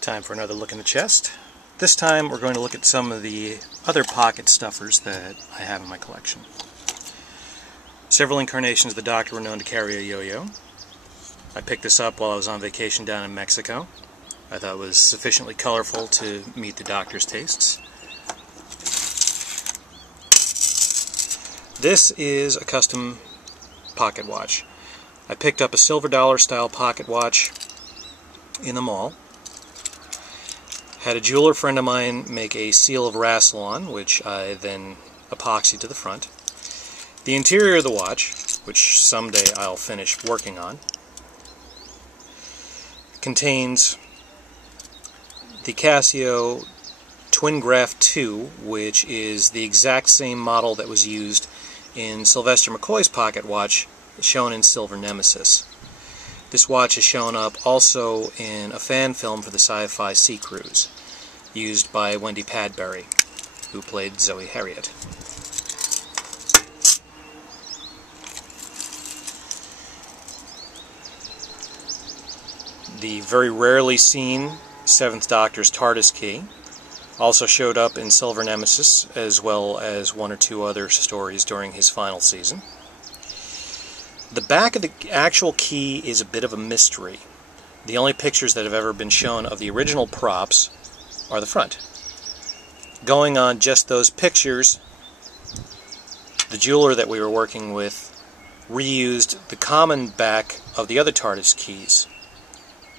Time for another look in the chest. This time we're going to look at some of the other pocket stuffers that I have in my collection. Several incarnations of the Doctor were known to carry a yo-yo. I picked this up while I was on vacation down in Mexico. I thought it was sufficiently colorful to meet the Doctor's tastes. This is a custom pocket watch. I picked up a silver dollar style pocket watch in the mall. Had a jeweler friend of mine make a seal of Rassilon, which I then epoxied to the front. The interior of the watch, which someday I'll finish working on, contains the Casio Twingraph 2, which is the exact same model that was used in Sylvester McCoy's pocket watch, shown in Silver Nemesis. This watch has shown up also in a fan film for the Sci-Fi Sea Cruise, used by Wendy Padbury, who played Zoe Harriet. The very rarely seen 7th Doctor's TARDIS key also showed up in Silver Nemesis, as well as one or two other stories during his final season. The back of the actual key is a bit of a mystery. The only pictures that have ever been shown of the original props are the front. Going on just those pictures, the jeweler that we were working with reused the common back of the other TARDIS keys,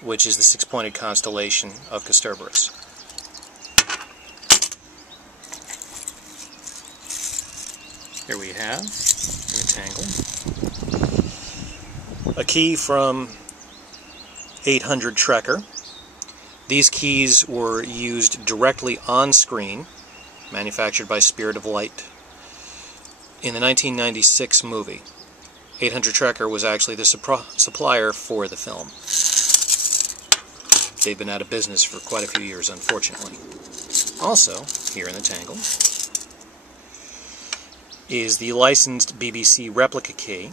which is the six-pointed constellation of Kasterborous. Here we have, in a tangle, a key from 800 Trekker. These keys were used directly on screen, manufactured by Spirit of Light, in the 1996 movie. 800 Trekker was actually the supplier for the film. They've been out of business for quite a few years, unfortunately. Also, here in the tangle, is the licensed BBC replica key,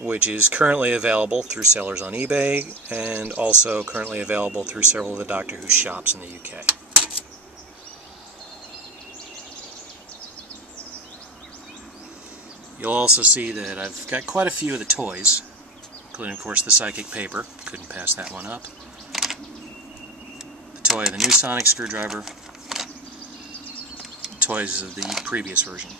which is currently available through sellers on eBay, and also currently available through several of the Doctor Who shops in the UK. You'll also see that I've got quite a few of the toys, including, of course, the psychic paper. Couldn't pass that one up. The toy of the new sonic screwdriver. Toys of the previous version.